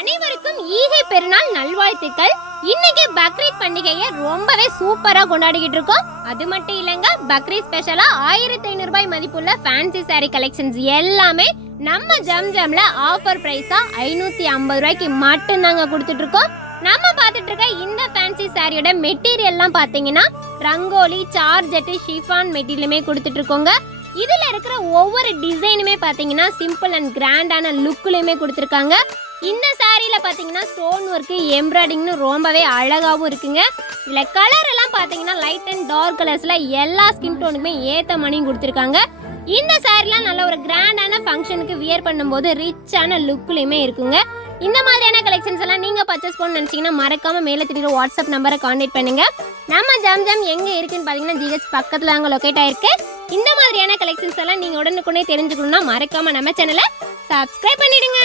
அனைவருக்கும் ஈகை பெருநாள் நல்வாழ்த்துக்கள். இன்னைக்கு பக்ரீத் பண்டிகையை ரொம்பவே சூப்பரா கொண்டாடிக்கிட்டு இருக்கோம். அது மட்டும் இல்லைங்க, பக்ரீத் ஸ்பெஷலா 1500 ரூபாய் மதிப்புள்ள ஃபேன்சி சாரி கலெக்ஷன்ஸ் எல்லாமே நம்ம ஜம்ஜம்ல ஆஃபர் பிரைஸா 550 ரூபாய்க்கு மட்டும் தாங்க கொடுத்துட்டு இருக்கோம். நம்ம பார்த்துட்டு இருக்க இந்த ஃபேன்சி சாரியோட மெட்டீரியல்லாம் பார்த்தீங்கன்னா ரங்கோலி, சார்ஜெட், ஷிஃபான் மெட்டீரியலுமே கொடுத்துட்டு இருக்கோங்க. இதுல இருக்கிற ஒவ்வொரு டிசைனுமே பாத்தீங்கன்னா சிம்பிள் அண்ட் கிராண்டான லுக்லயுமே கொடுத்துருக்காங்க. இந்த சாரியில பாத்தீங்கன்னா ஸ்டோன் ஒர்க், எம்ப்ராய்டிங்னு ரொம்பவே அழகாவும் இருக்குங்க. இதுல கலர் எல்லாம் பாத்தீங்கன்னா லைட் அண்ட் டார்க் கலர்ஸ்ல எல்லா ஸ்கின் டோனுக்குமே ஏத்த மணியும் கொடுத்துருக்காங்க. இந்த சாரிலாம் நல்ல ஒரு கிராண்டான ஃபங்க்ஷனுக்கு வியர் பண்ணும்போது ரிச்சான லுக்லயுமே இருக்குங்க. இந்த மாதிரியான கலெக்ஷன்ஸ் எல்லாம் நீங்க பர்ச்சேஸ் பண்ண நினைச்சீங்கன்னா மறக்காம மேல தெரியுற வாட்ஸ்அப் நம்பரை கான்டாக்ட் பண்ணுங்க. நம்ம ஜம்ஜம் எங்க இருக்குன்னு பாத்தீங்கன்னா ஜிஹெச் பக்கத்துல அங்க லொகேட் ஆயிருக்கு. இந்த மாதிரியான கலெக்ஷன்ஸ் எல்லாம் நீங்க உடனுக்குடனே தெரிஞ்சுக்கணும்னா மறக்காம நம்ம சேனலை சப்ஸ்கிரைப் பண்ணிடுங்க.